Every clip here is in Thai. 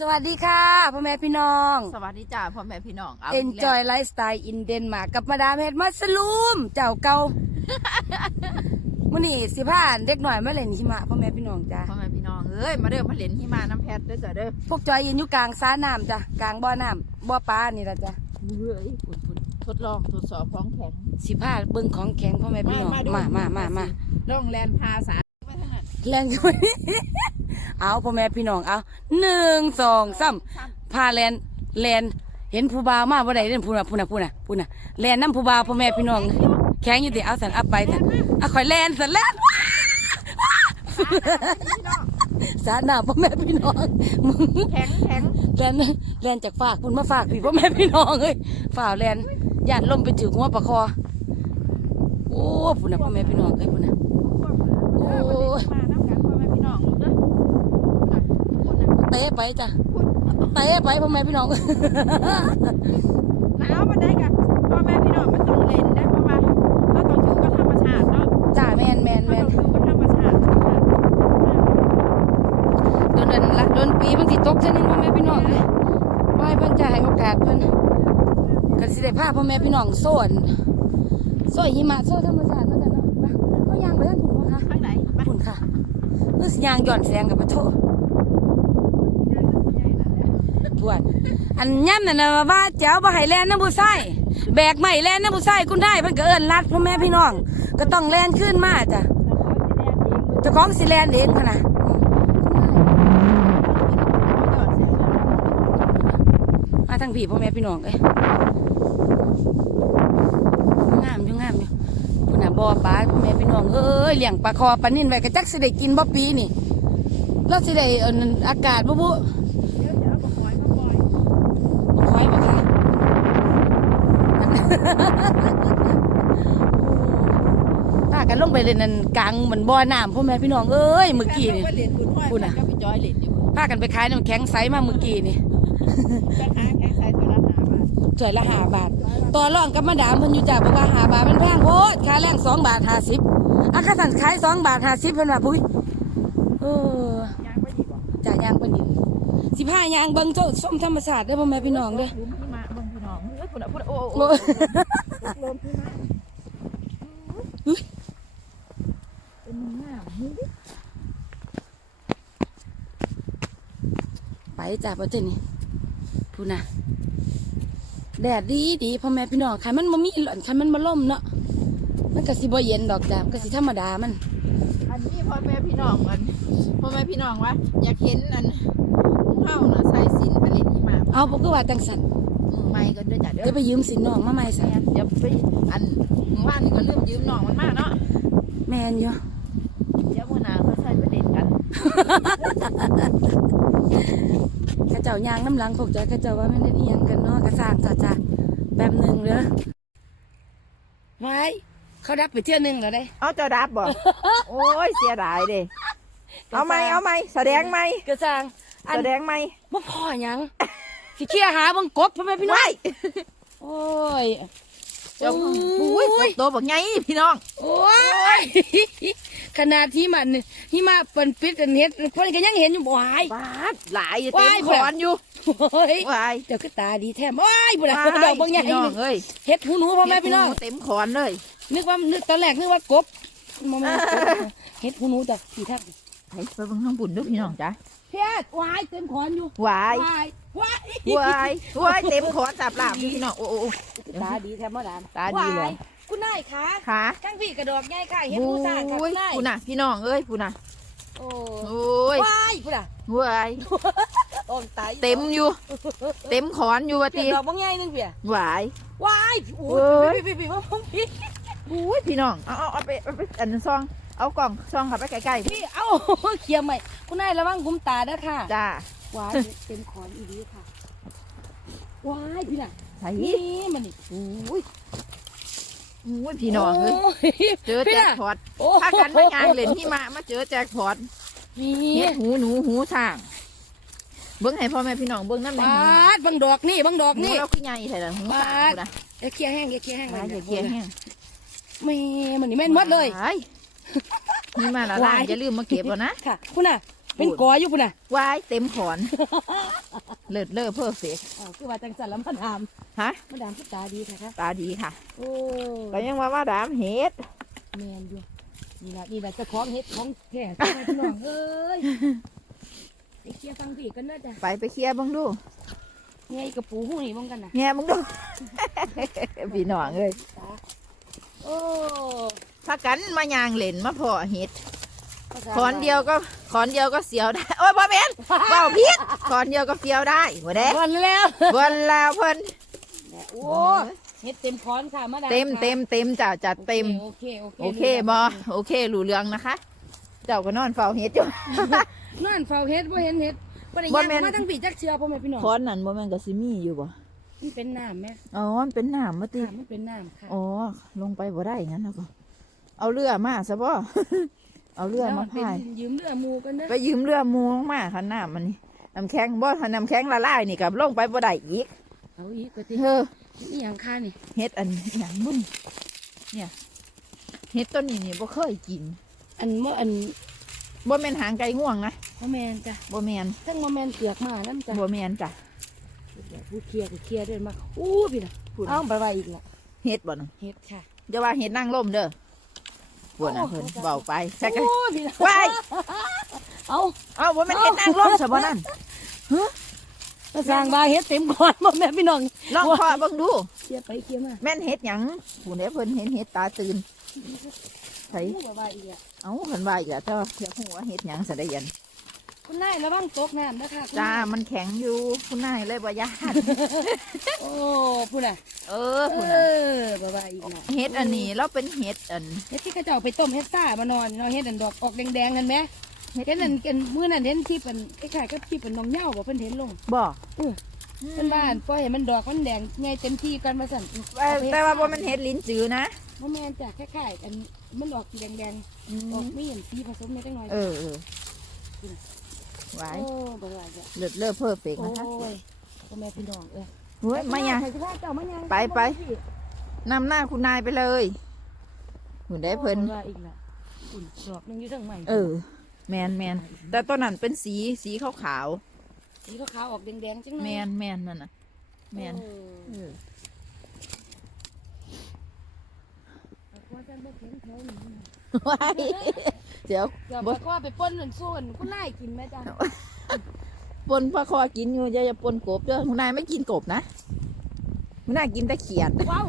สวัสดีค่ะพ่อแม่พี่น้อง สวัสดีจ้าพ่อแม่พี่น้องา Enjoy Lifestyle in Denmark กับมาดามเฮ็ดมัสลูม เจ้าเก่ามื้อนี้สิพาเด็กหน่อยมาเล่นหิมะพ่อแม่พี่น้องจ้าพ่อแม่พี่น้องเอ้ยมาเด้อมาเล่นหิมาน้ำแพทย์เด้อจ้ะเด้อพวกจอยยืนอยู่กลางสระน้ำจ้ะกลางบ่อน้ำบ่อปลานี่ล่ะจ้ะเฮ้ยฝุ่นฝุ่นทดลองทดสอบของแข็ง สิพาเบิ่งของแข็งพ่อแม่พี่น้องดูมามามามาล่องแลนพาสาไปทางนั้นแรงอยู่นี่ เอาพ่อแม่พี่น้องเอาหนึ่งสองสามพาแลนแลนเห็นผู้บ่าวมาบ่ได้เล่นผู้น่ะผู้น่ะผู้น่ะผู้น่ะแลนน้ำผู้บ่าวพ่อแม่พี่น้อง แข็งอยู่ติเอาสันเอาไปสันเอาข่อยแลนสันแลนสาหน้าพ่อแม่พี่น้องมึงแข็งแข็งแลนแลนจากฝากคุณมาฝากพี่พ่อแม่พี่น้องเอ้ยฝ่าวแลนย่านลมไปถึงหัวปะคอโอ้พุ่นน่ะพ่อแม่พี่น้องเอ้ยพุ่นน่ะโอ้ เตะไปจ้ะเตะไปพ่อแม่พี่น้องหนาวมาได้กันพ่อแม่พี่น้องมันต้องเล่นได้เพราะว่าเราต้องอยู่กับธรรมชาติเนาะจ้าแมนแมนแมเรานต้องอยู่กับธรรมชาติธรรมชาติโดนเดินละโดนปีบางทีตกเช่นนึงพ่อแม่พี่น้องเลยว่าให้เพิ่นจะให้โอกาสเพิ่นก็สิได้พาพ่อแม่พี่น้องโซนโซนหิมะโซนธรรมชาติเนาะจ้ะเนาะไปเขายางไปทางคุณพ่อคะข้างไหนไปคุณค่ะเออสิยางหย่อนแสงกับปะโท ทวนอันย่ำนั่นนะว่าเจ้าบ่ให้แลนน้ำบุไส้แบกไม่แลนน้ำบุไส้คุณได้เพิ่นก็เอิ้นลัดพ่อแม่พี่น้อง ก็ต้องแลนขึ้นมาจ้ะเจ้าของสิแลนเองพะนะมาทางพี่พ่อแม่พี่น้องเอ้ยงามอยู่งามอยู่คุณน่ะบ่อปลาพ่อแม่พี่น้องเอ้ยเลี้ยงปลาคอปลานิ่นไว้ก็จักสิได้กินบ่ปีนี่เราสิได้เอิ้นอากาศบ่บุค่อยบ่ค่ะ ป้ากันลงไปเล่นนั่นกลางเหมือนบ่อน้ำพ่อแม่พี่น้องเอ้ยเมื่อกี้นี่พูดน่ะก็ไปจอยเล่นอยู่พากันไปขายน้ำแข็งใสมาเมื่อกี้นี่ก็ค้างแข็งใส่ตัวละหาบาทถ้วยละห้าบาทต่อรองกับมาดามเพิ่นอยู่จ้าบอกว่าห้าบาทมันแพงโพดค่าแรงสองบาทห้าสิบอาคาสันขายสองบาทห้าสิบเพิ่นว่าปุ้ยเออยางไม่ดีบ่จ่ายยางเพิ่นอีกสิบห้ายางเบิ่งโจ้ส้มธรรมชาติเด้อพ่อแม่พี่น้องเด้อ โอ้โอ้โอ้ยลมที่มาเป็นมันงามนี่ดิไปจ้าพ่อเจนี่พูดนะแดดดีดีพ่อแม่พี่น้องคันมันบ่มีหล่อนคันมันบ่ล่มเนาะมันก็สิบ่เย็นดอกจ้ามันก็สิธรรมดามันอันนี้พ่อแม่พี่น้องกันพ่อแม่พี่น้องว่าอยากเห็นอันหมู่เฮาน่ะใส่สินไปเล่นที่มาเอาบ่คือว่าจังสัน มือใหม่กันเด้อจ้ะเด้อเดี๋ยวไปยืมสินน้องมาใหม่ซะแม่นเดี๋ยวไปอันเมื่อวานนี่ก็ลืมยืมน้องมันมาเนาะแม่นอยู่ เดี๋ยวมื้อหน้าเขาใส่ไปเล่นกันข้าเจ้ายางน้ำหลังพวกจ้าข้าเจ้าว่ามันได้อีหยังกันเนาะกระสร้างจ้าจ้าแป๊บหนึงเด้อไว้เขาดับไปเที่ยวหนึงแล้วได้ เอาเจ้าดับบ่ โอ้ยเสียดายเด้เอาไหมเอาไหมแสดงไหมกระสร้างอันแสดงไหมบ่พอหยัง สิเคลียร์หาเบิ่งกบพ่อแม่พี่น้องว้ายโอ้ย เจ้าโอ้อุ้ย ยกบตัวบักไงพี่น้องโอ้ยขนาดที่มันที่มาเปินปิดกันเฮ็ดเพิ่นก็ยังเห็นอยู่บ่หาย บาดหลายเต็ว้ายมขอนอยู่โอ้ยว้ายเดี๋ยวก็ตาดีแท้ว้ายบ่ได้ว้ายดอกบางใหญ่พี่น้องเอ้ยเฮ็ดหูหนูพ่อแม่พี่น้อง เต็มขอนเลยนึกว่านึกตอนแรกนึกว่ากบบ่แม่นกบเฮ็ดหูหนูจ้ะพี่ทักไปไปเบิ่งข้างบุญด้วยพี่น้องจ้ะเฮ็ดว้ายเต็มขอนอยู่ว้ายว้าย ว้ายว้ายว้ายเต็มขอนสับลาบอยู่พี่น้องโอ้โอ้โอ้ตาดีแท้บ่ดานตาดีเลยว้ายคุณนายคะขาทั้งพี่กระดอกใหญ่ค่ะเฮ็ดโอ้หูสร้างค่ะยคุณนายพูน่ะพี่น้องเอ้ยพูน่ะโอ้โอ้ยว้ายพุ่นน่ะว้ายโอ้ยตายเต็มอยู่ เต็มขอนอยู่ว่าเปีติยดอกบางใหญ่นึงเปียว้ายว้ายโอ้เอ้ยยพี่พี่พี่พี่พี่พี่อุ้ยพี่น้องเอาเอาเอาไปเอาไปอันนั้นซองเอากล่องซองขับไปใกล้พี่เอ้าเขียมใหม่คุณนายระวังกุมตาเด้อค่ะๆจ้า ว้ายเต็มขอนอีดีค่ะว้ายพี่น่ะใส่นี่มันนี่อุ้ยอุ้ยพี่น้องเอ้ยยเจอพี่แจ็คน่ะพอตโอ้ถ้ากันไม่งานเล่นที่มามาเจอแจ็คพอตนี่เฮ็ดหูหนูหูทาง เบิ้งให้พ่อแม่พี่น้องเบิ้งน้ำในบหูาดบังดอกนี่บังดอกหูนี่เราคือใหญ่ใช่ไหมหูทางนะอย่าเคลียร์แห้งอย่าเคลียร์แห้งอย่าเกียแห้งแม่มันนี่แม่นหมดเลยว้ายนี่มาละลายอย่าลืมมาเก็บแล้วนะค่ะคุณน่ะ เป็นกออยู่พุ่นน่ะวายเต็มขอน เลิศเลิศเพอร์เฟกอ้าวคือว่าจังสันแล้วมาดามฮะ มาดามคือตาดีค่ะครับตาดีค่ะโอ้ก็ยังว่าว่าดามเฮ็ดแมนอยู่นี่ละนี่ละเจะคล้าของเฮ็ดของแท้ใช่ไหมพี่น้องเอ้ยไปเคลียร์ฟังพี่กันเนอะจ้ะไปไปเคลียร์เบังดูไงกับปูหูนี่บ้งกันนะแง่มึงดู พี่น้องเอ้ย ตาโอ้ พากันมายางเล่นมาพอเฮ็ด ขอนเดียวก็ขอนเดียวก็เสียวได้โอ้ยบ่แม่นเว้าผิดขอนเดียวก็เสียวได้บ่ได้วันแล้วเบิ่นแล้วเพิ่นโอ้เฮ็ดเต็มคอนค่ะมาดามเต็มค่ะเต็มเต็มจ้ะจัดเต็มโอเคโอเคโอเคบอโอเครู้เรื่องนะคะ เจ้าก็นอนเฝ้าเฮ็ดอยู่นั่นเฝ้าเฮ็ดบ่เห็นเฮ็ดบ่ได้บ่ย่างแม่นมาตั้งปีจักเชือพ่อแม่พี่น้องคอนนั่นบ่แม่นก็สิมีอยู่บ่มันเป็นน้ำแม่อ๋อ มันเป็นน้ำมาติน้ำมันเป็นน้ำค่ะ อ๋อ ลงไปบ่ได้งั้นแล้วก็ เอาเรือมาซะบ่ เอาเรือมาเป็นพายยืมเรือหมูกันเด้อไปยืมเรือหมูลงมาคันน้ำมันนี่น้ำแข็งบ่ถ้าน้ำแข็งละลายนี่ก็ลงไปบ่ได้อีกเอาอีกก็ติเฮ้อนี่หยังค่านี่เฮ็ดอันอหย่างบุ่นเนี่ยเฮ็ดต้นนี้นี่บ่เคยกิน อันเมื่ออันบ่แม่นหางไก่ง่วงนะบ่แม่นจ้ะบ่แม่นทั้งบ่แม่นเปลือกมานํจ้ะบ่แม่นจ้ะเดี๋ยวผู้เคลียร์ผู้เคลียร์เดินมาอู้พี่น่ะพูดเอ้าไปไว้อีกละเฮ็ดบ่น่ะเฮ็ดค่ะอย่าว่าเฮ็ดนั่งล่มเด้อ ปวดนะเพิ่นเบาไปใช่กันโอ้พี่น่ะว้ายเอ้าเอ้าบ่แม่นเฮ็ดนั่งล่มซะบ่นั่นมาสร้างบาเฮ็ดเต็มก่อนบ่แม่นพี่น้องลองเคาะเบิ่งดูเคลียร์ไปเคลียร์มาแม่นเฮ็ดหยังผู้ใดเพิ่นเห็นเฮ็ดตาตื่นไผโอ้บ่ว่าอีกอะเอ้าเพิ่นว่าอีกแล้วแต่ว่าอยากฮู้ว่าเฮ็ดหยังซะได้ยัน คุณนายระวังตกน้ำนะคะคุณจ้านายมันแข็งอยู่คุณนายเลยบ่ยานโอ้พูดน่ะเออเอผู้น่ะอบ่ว่าอีกน่ะเฮ็ดอันนี้เราเป็นเฮ็ดอันเฮ็ดที่เขาเจ้าไปต้มเฮ็ดซ่ามานอนเนาะเฮ็ดอันดอกออกแดงๆกันไหมเฮ็ดอันกันมื้อนั้นเห็นที่เป็นคล้ายๆกับที่เป็นน้องเหย้าบ่เพิ่นเห็นลงบ่เออเพิ่นว่าอั่นปล่อยให้มันดอกมันแดงใหญ่เต็มที่กันมาสั่นแต่แต่ว่าบ่แมันเฮ็ดลิ้นจือนะบ่แม่นจ้ะคล้ายๆกันมันออกสีแดงอืๆออกมมีอันสีผสมนิดหน่อยเออเออ ไว้โอ้บ่ว่าจ้ะเลิศเลิศเพอร์เฟกโอ้นะคะยพ่อแม่พี่น้องเอ้ยเฮ้ยมายังใครสิพาเจ้ามายังไปไป นำหน้าคุณนายไปเลยหุ่นได้เพิ่นโอ้ว่าอีกน่ะอุ่นดอกหนึงอยู่ทางใหม่เออ แมนแมนแต่ต้นนั้นเป็นสีสีขาวขาวสีขาวๆออกแดงๆจังหน่อยๆแมนแมนนั่นน่ะแมนเออเออว่าจังบ่เห็นแถวนี้นะ ไว้ เดี๋ยวเดี๋ยวบ่บอกว่าไปป้นเหมือนส่วนคุณไล่กินไหมจ๊ะปนปลาคอกินอยู่อย่าอย่าปนกบเด้อคุณนายไม่กินกบนะคุณนายกินแต่เขียดว้าว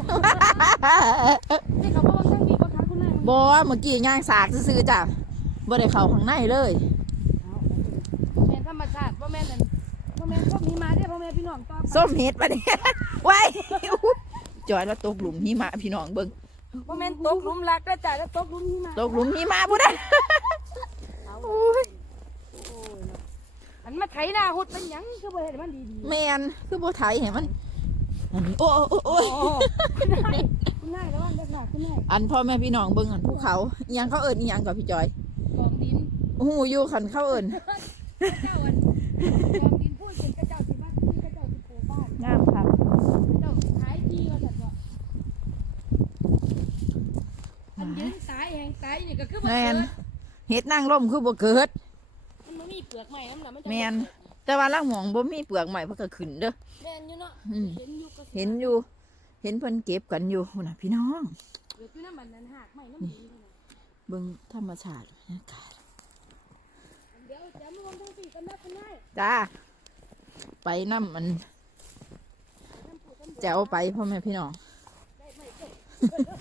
นี่เขาบอกว่าช่างบีบว่าค้าคุณไล่บอเมื่อกี้ย่างสากซื้อๆจ้ะบ่ได้เข้าข้างในเลยแม่นธรรมชาติพ่อแม่นั่นพ่อแม่พวกนี้มาได้อพ่อแม่พี่น้องต่อไปส้มเห็ดปะเนี่ยไว้จอยแล้วตกหลุมหิมะพี่น้องเบิ่ง พ่อแม่นตกหลุมรักได้อจ้ะแล้วตกหลุมนี้มาตกหลุมหิมะบ่ได้เอาโอ้ยโอ้ยเนาะอันมาไถนาหดเป็นหยังคือบ่เห็นมันดีๆแมนคือบ่ไทยให้มันอันนี้โอ้โอ้โอ้ยคุณนายคุณนายระวังเด็กหนักคุณนายอันพ่อแม่พี่น้องเบิ่งอันภูเขายังเขาเอิ้นอิหยังกับพี่จอยกองดินหูอยู่คันเข้าเอิ้น เจ้าอันกองดินพูดเป็นกระเจ้าสิบ้านที่กระเจ้าสิโผบ้าน งามครับ เจ้าขายดีว่าซั่นบ่อันยืน สายแห่งสายนี่ก็คือบ่แมเกินดเฮ็ดนางร่มคือบ่เกิด มันบ่มีเปลือกใหม่นำล่ะมันจะแม่นแต่ว่าล่างหมองบ่มีเปลือกใหม่เพิ่นก็ขึ้นเด้อ แม่นอยู่เนาะอืม เห็นอยู่ก็เห็นอยู่ เห็นเพิ่นเก็บกันอยู่พุ่นน่ะพี่น้อง เกิดอยู่น้ำมันนั้นหากใหม่น้ำดินเท่านั้นเบิ่งธรรมชาติบรรยากาศเดี๋ยวจะมองทางสี่กันนะคุณนายจ้า ไปน้ำมันแจวไปพ่อแม่พี่น้อง ได้ไหมเจ้า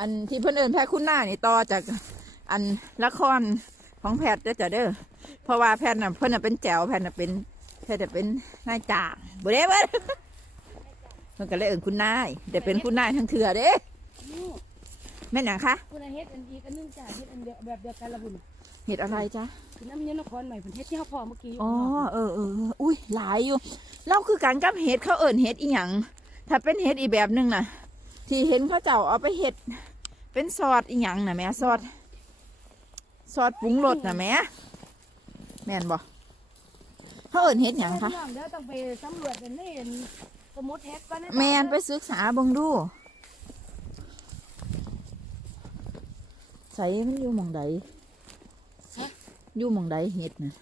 อันที่เพิ่นเอิญแพทย์คุณหน้านี่ต่อจากอันละครของแพทย์เด้อจ้ะเด้อเพราะว่าแพทย์น่ะเพิ่นน่ะเป็นแจวแพทย์น่ะเป็นแพทย์น่ะเป็นนายจ่างบ่ได้เบิ่มันก็เลยเอิญคุณนายแต่เป็นคุณนายทั้งเถื่อเด้นี่แม่นหยังคะคุณนายเฮ็ดอันอีกอันหนึงจ้ะเฮ็ดอันเดียวแบบเดียวกันละบุญเห็ดอะไรจ๊ะคือน้ำเย็นนครใหม่เพิ่นเฮ็ดที่เฮาพอเมื่อกี้อยู่อ๋อเออเออเอออุ้ยหลายอยู่เราคือการกับเห็ดเขาเอิญเห็ดอีหยังถ้าเป็นเห็ดอีกแบบหนึงน่ะ ที่เห็นเขาเจ้าเอาไปเห็ด เป็นซอสอีหยังน่ะแม่ซอสซอสปรุงรสน่ะแม่แม่นบ่เขาเอิญเห็ดหยังคะพี่น้องเดี๋ยวต้องไปสำรวจกันนี่สมุดแฮกก่อนนะแมนไปศึกษาเบิ่งดูใส่มันอยู่หมองใดอยู่หมองใดเฮ็ดนะ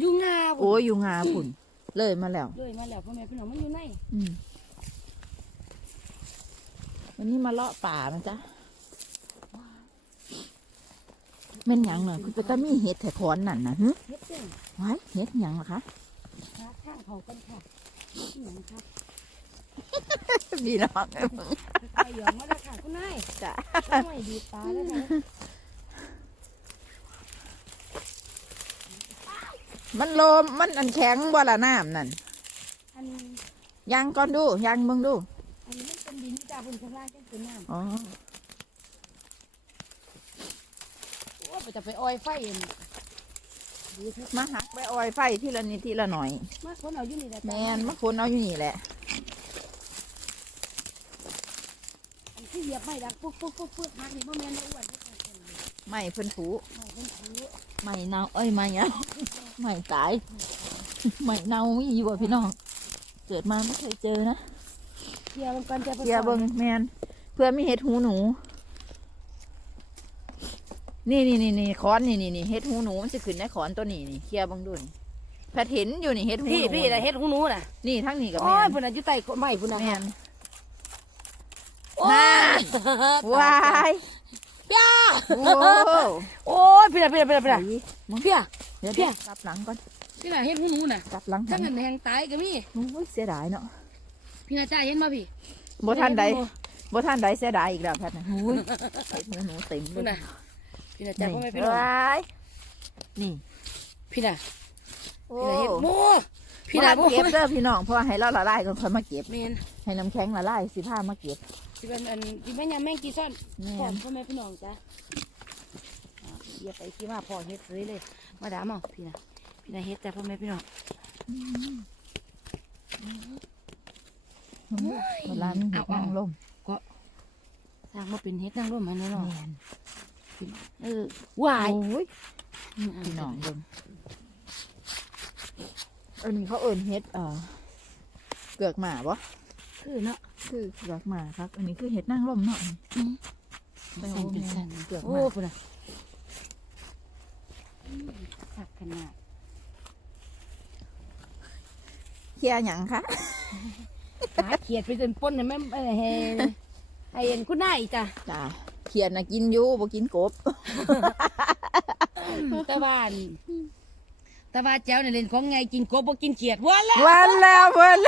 อยู่งาโอ้ยอยู่งาพุ่นเลยมาแล้วเลยมาแล้วพ่อแม่พี่น้องมันอยู่ในอืม วันนี้มาเลาะป่ามันจ้ะแม่นหยังเนาะคือไปตามีเห็ดแถคอนนั่นนะหึเฮ็ดเด้งไว้เห็ดหยังล่ะคะหาข้างเขากันค่ะนี่หยังครับพี่น้องไปหยองมาแล้วค่ะคุณนายจ้ะไม่ดีตาแล้วค่ะมันโลมมันอันแข็งบ่ละน้ำนั่นอันยังก่อนดูยังมึงดูอันนี้าบนข้างล่าจังเป็นน้ำอ๋อโอ้ไปจะไปอ้อยไฟเองมาหักไปออยไฟทีละนิดทีละหน่อย มาคนเอาอยู่นี่แหละแมนมาคนเอาอยู่นี่แหละอันที่เหยียบไม่ดักปุ๊กปุ๊กปุ๊กปุ๊กหักนี่บ่แมนบ่อ้วนเด้อค่ะคนนี้ไม่เพิ่นผูไม่เป็นผีไม่เน่าเอ้ยไม่เน่าไม่ตายไม่เน่ามีอยู่บ่พี่น้อง เกิดมาไม่เคยเจอนะ ลียร์มันก่อนจะไปเกียร์เบิงแมนเพื่อมีเห็ดหูหนู นี่นี่นี่นี่ขอนนี่นี่นี่เห็ดหูหนูมันจะขึ้นในขอนตัวนี้นี่เคลียร์เบิงดูนี่แพทย์เห็นอยู่นี่เห็ดหูหพี่นูพี่น่ะเฮ็ดหูหนูน่ะนี่ทั้งนี้กับโอ้แมยนพุ่นน่ะอยู่ใต้ต้นไม้พุ่นน่ะแมน โอ้ยวายพี่าโอ้โอ้ยพี่น่ะพี่น่ะพี่น่ะพี่น่ะพี่น่ะ เดี๋ยวเพี้เดี๋ยยวกลับหลังก่อนพี่น่ะเฮ็ดหูหนูน่ะกลับหลังจัหังนนั้นแหงตายก็มีโอ้ยเสียดายเนาะ พี่น่ะจ้าเห็นบ่พี่บ่ท่านใดบ่ท่านใดเสียดายอีกแล้วแพทย์นะโอ้ยเห็ดหูหนูเต็มเลพุ่นยน่ะพี่น่ะจ้าพ่อแม่พี่น้องวายนี่พี่น่ะโอ้พี่น่ะเฮ็ดโมพี่พี่น่ะนาบ่เก็บเด้อพี่น้องเพราะว่าให้เราละลายก่อนค่อยมาเก็บแม่นให้น้ำแข็งละลายสิพามาเก็บสิเป็นอันสิแม่นยามแม่งกี่ซ่อนแม่พ่อนพ่อแม่พี่น้องจ้ะอ่าเหยียบไปที่มาพ่อเฮ็ดเลยเลย มาดามเอาพี่น่ะพี่น่ะเฮ็ดจ้ะพ่อแม่พี่น้อง เวลามันเห็ดนางลมสร้างมาเป็นเฮ็ดนางร่มมันแน่นอนแม่นเออวายโอ้ยพี่น้องเบิ่งอันนี้เขาเอิ้นเฮ็ดเอ่อเกือกหมาบ่คือเนาะคือเกือกหมาครับ อันนี้คือเฮ็ดนางลมเนาะอืมแต่สั่นเป็นสั่นเกือกหโอ้มาพุ่นน่ะอืมคักขนาดเคลียร์หยังคะ หาเขียดไปจนป้นเนี่ยแม่เอ้ยให้ให้เห็นคุณนายจ้ะจ้าเขียดน่ะกินอยู่บ่กินกบตะวันตะวันเจ้าเนี่ยเล่นของไงกินกบบ่กินเขียดวันละวันแล้วเพิ่น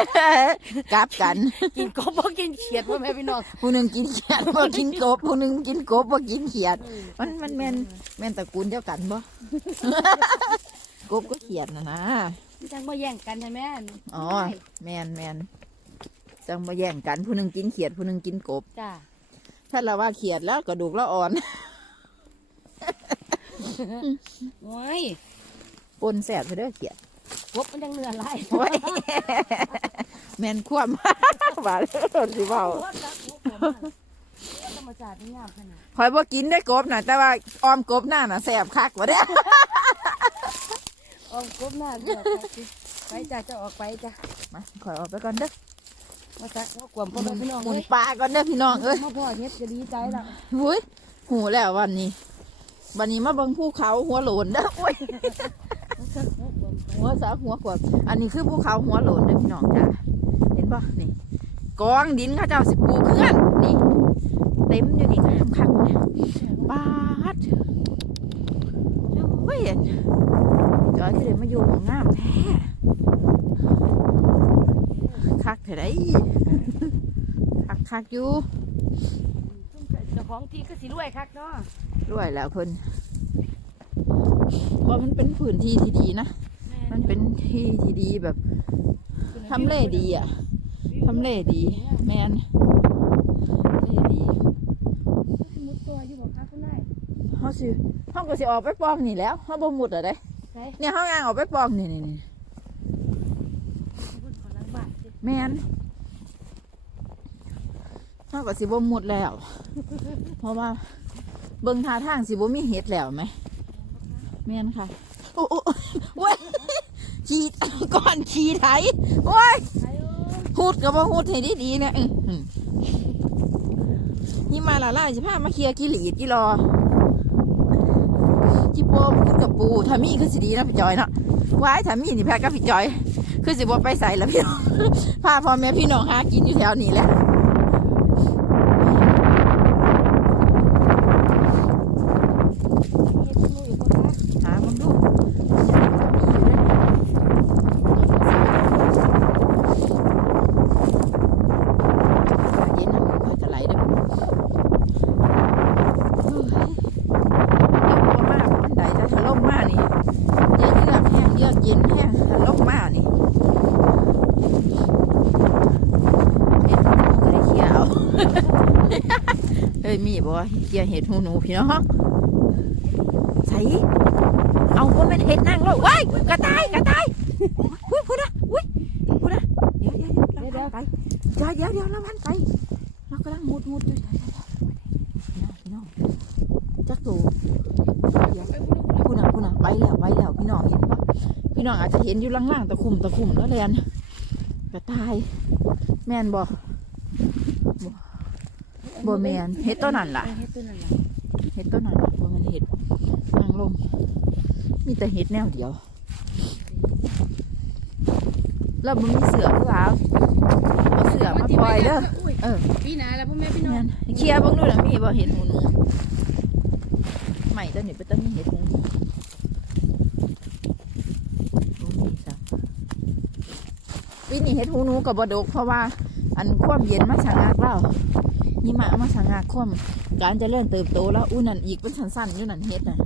กลับกัน กินกบบ่กินเขียดพ่อแม่พี่น้องผู้หนึงกินเขียดบ่กินกบผู้หนึงกินกบบ่กินเขียด มันมันแม่นแม่นตระกูลเดียวกันบ่กบก็เขียดน่ะนะมันจังบ่แย่งกันใช่ไหมอ๋อแมนแมน จังมาแย่งกันผู้หนึ่งกินเขียดผู้หนึ่งกินกบ จ้าถ้าเราว่าเขียดแล้วกระดูกเราอ่อน โอ้ยปนแสบไปเด้อเขียดกบมันจังเนื้อลายโอ้ยแมนคว่ำว่าเด้อสิเว้าธรรมชาติที่งามขนาดคอยบ่กินได้กบนะแต่ว่าออมกบหน้าน่ะแสบคักว่าเด้อออกกบหน้าเดี๋ยวไปสิไปจ้าจะออกไปจ้ามาคอยออกไปก่อนเด้อ มาจักว่ากวมพ่อแม่พี่น้องหมุนเอ้ยปลาก่อนเด้อพี่น้องเอ้ย มาพ่อเฮ็ดจะดีใจแล้วหุ้ยหูแล้ววันนี้ วันนี้มาเบิ่งภูเขาหัวโหลนเด้อโอ้ยหัวสาหัวขวบอันนี้คือภูเขาหัวโหลนเด้อพี่น้องจ้ะเห็นป่ะนี่กองดินเข้าเจ้าสิปลูกเพื่อนนี่ เต็มอยู่นี่งามคักเนี่ยบาดโอ้ยจอยที่เดี๋ยวมาอยู่ของงามแท้ คักเท่าไรคักคักอยู่เจ้าของที่ก็สิรวยคักเนาะรวยแล้วเพิ่นว่ามันเป็นพื้นที่ที่ดีนะ มันเป็นที่ที่ดีแบบทำเลดีอะทำเลดี แมนทำเลดีมุดตัวอยู่บอกค่ะคุณนายเฮาสิเฮาก็สิออกไปปองนี่แหล้วเฮาบ่มุดอะเด้ใช่เนี่ยเฮาย่างออกไปปองนี่นี่นี่ พูดขอล้างบาทสิ แมนเฮาก็สิบมุดแล้ว เพราะว่า เบิ่งท่าทางสิบมีเห็ดแล้วไหมแมนค่ะ โอ้โอ้ยขี้ก่อนขี้ไถโอ้ยไปเอ้ยพูดกับว่าพูดให้ดีดีๆนะอื้อหือนี่มาละล่าสิพามาเคลียร์กิหลีดกิรอจิโป้ขึ้นกับปูถ้ามีคือสิดีนะพี่จอยเนาะว้ายถ้ามีนี่แพ้กับพี่จอย คือสิบ่ไปใส่แล้วพี่น้องพาพ่อแม่พี่น้องหากินอยู่แถวนี้แหละหามึงดูเย็นน้ำมันจะไหลได้อพี่น้อง เฮ้ยเดี๋ยวบ่มากมันใดจะถล่มมากนี่อย่าเยือกแห้งเยือกเย็นแห้งถล่มมากนี่เห็ดหูหนูก็ได้เคลียร์เอา เฮ้ยมี บ่เคลียร์เห็ดหูหนูพี่น้องใส่เอาว่ามันเห็ดนั่งแล้วว้ายกระต่ายกระต่ายอุ้ยพูดนะอุ้ยพูดนะเดี๋ยวเดี๋ยวเดี๋ยวเราไปเดี๋ยวเดี๋ยวเดี๋ยวเราพันไปเรากำลังมุดมุดอยู่พี่น้องพี่น้องจักตูเดี๋ยวพูดนะพูดนะไปแล้วไปแล้วพี่น้องเห็นปะพี่น้องอาจจะเห็นอยู่ล่างๆตะคุ่มตะคุ่มแล้วแลนกระต่ายแม่นบ่บ่ บ่แม่นเฮ็ดต้นนั่นล่ะเฮ็ดตัวนั้นล่ะเห็ดต้นนั้นน่ะบ่แมันเห็ดนางลมมีแต่เห็ดแนวเดียวแล้วมันมีเสือหรือเปล่าเอาเสือมาปล่อยเด้อเออปีหน้าแล้วพ่อแม่พี่น้องแม่นเคลียร์เบิ่งดูนะมีบ่เห็ดหูหนูใหม่ต้นนี้เป็นต้นนี้เห็ดหูหนูบ่มีสักปีนี้เห็ดหูหนูกับบดกเพราะว่าอันความเย็นมาชะงักแล้ว หิมะมาชะงักความการเจะเริ่มเติบโตแล้วอู้นั่นอีกเป็นสั้นๆอยู่นั่นเห็ดน่ะ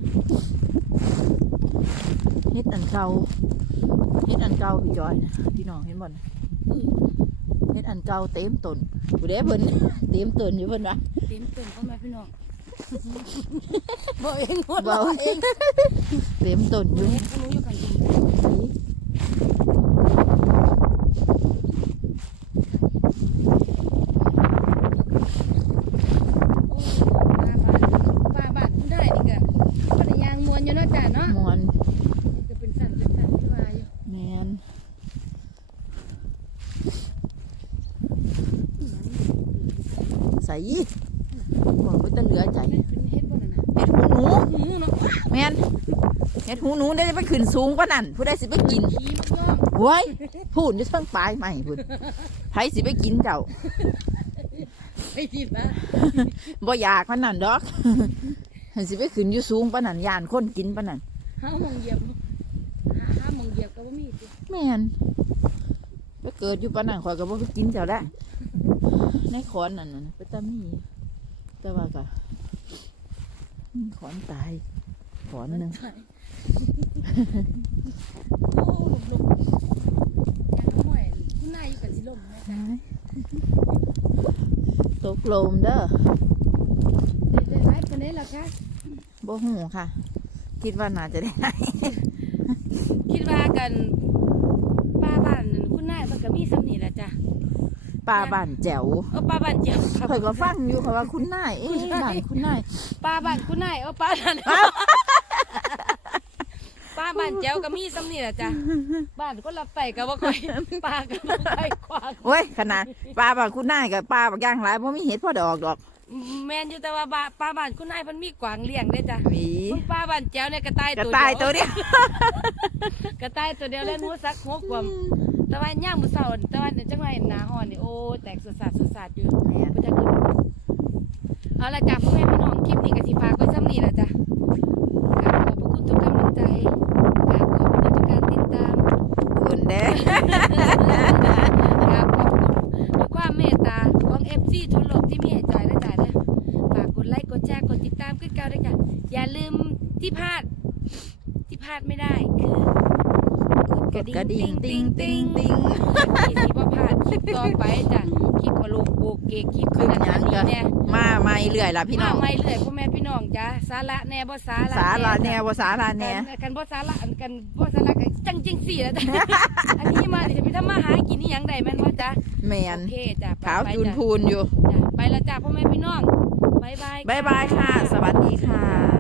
เห็ดอันเก่าเห็ดอันเก่าพี่จอยนะพี่น้องเห็นบ่นะเห็ดอันเก่าเต็มต้นผู้ใดเพิ่นเต็มต้นอยู่เพิ่นวะเต็มเต็มพ่อแม่พี่น้องบ่เองหมดเบาเองเต็มต้นอยู่เฮ็ดหนูอยู่ข้างบนโอ้ป้าบ้านป้าบ้านได้นี่ก็บ่ได้ยางมวนอยู่เนาะจ้ะเนาะ มวน จะเป็นสั่นเป็นสั่นที่ว่าอยู่ แมน ใส่บอกว่าจะเหลือใจนั่นเป็นเฮ็ดบ่นั่นน่ะเห็ดหูหนูหูเนาะแมนเห็ดหูหนูได้ไปขึ้นสูงกว่านั่นผู้ใดสิไปกินขี้มันก็ว้ายพูดจะเพิ่งปลายใหม่พูดไผสิไปกินเจ้าไอ้ที่ว่าบ่อยากมันนั่นดอกสิไปขึ้นอยู่สูงปานนั่นยานคนกินปานนั่นห้าโมงเหยียบหาห้าโมงเหยียบก็บ่มีติแม่นไปเกิดอยู่ปานนั่นข่อยก็บ่ไปกินเจ้าละในขอนนั่นน่ะ ไปตามี แต่ว่าก็อืมขอนตาย ขอนหนึงโอ้หลบๆยางน้ำม้อยคุณนายอยู่กับสิลมแม่จ้ะตกลมเด้อได้ได้หลายปานใดล่ะคะบ่หูค่ะ คิดว่าน่าจะได้ คิดว่ากันป้าบ้านนั่นคุณนายเพิ่นก็มีซ้ำนี่แหละจ้ะ ปลาบ้านแจ๋วเออป้าบ้านเจียวครับข่อยก็ฟังอยู่ค่ะว่าคุณนายเอ๊ะบ้านคุณนายป้าบ้านคุณนายเออป้านั่นป้าบ้านเจียวก็มีซ้ำนี่แหละจ้ะบ้านคนละไปก็บ่ค่อยป้าก็บ่ค่อยกว้าง โอ้ยขนาดปลาบ้านคุณนายกับปลาบางอย่างหลายบ่มีเห็ดพอดอกดอก แม่นอยู่แต่ว่าบ้าป้าบ้านคุณนายเพิ่นมีกวางเลี้ยงเด้จ้ะหวีคุณป้าบ้านแจ้วเนี่ยกระต่ายกระตัวต่ายเดีตัวยวเดียวกระต่ายตัวเดียวแล้วหนูสักหกกว่าแต่ว่าย่างมื้อเช้าแต่ว่าจังไรหน้าฮ้อนนี่โอ้แตกสะสาดสะสาดอยู่แม่นบ่จักคือเอาละจ้ะพ่อแม่พี่น้องคลิปนี้ก็สิฝากไว้ซ้ำนี้ล่ะจ้ะกราบขอบพระคุณทุกกำลังใจกราบขอบพระคุณทุกการติดตาม คุณเด้ กราบขอบคุณด้วยความเมตตา เอฟซีทั่วโลกที่มีให้จ่ายและจ่ายเด้อฝากกดไลค์กดแชร์กดติดตามกันเก่าด้วยจ้ะอย่าลืมที่พลาดที่พลาดไม่ได้คือ กดกระดิ่งติงติงติงที่สิบ่พลาดคลิปต่อไปจ้ะคลิปว่าลูกโกเกคลิปขึ้นหยังนี้จ้ะแน่มาไม่เรื่อยล่ะพี่น้มาองไม่เรื่อยพ่อแม่พี่น้องจ้ะสาระแน่บ่สาระสาราแนวบ่สาราแนวกันกันบ่สาระอันกันบ่สาระกันจังจริงสี่แล้วจ้ะอันนี้มาเดี๋ยวจะไปทำมาหากินนี่ยังได้แม่นบ่จ้ะแมโอนเคจ้ะไปขาวไปจูนจ้ะพูนอยู่จ้ะไปแล้วจ้ะพ่อแม่พี่น้องบ๊ายบายบ๊ายบายค่ะ สวัสดีค่ะค่ะ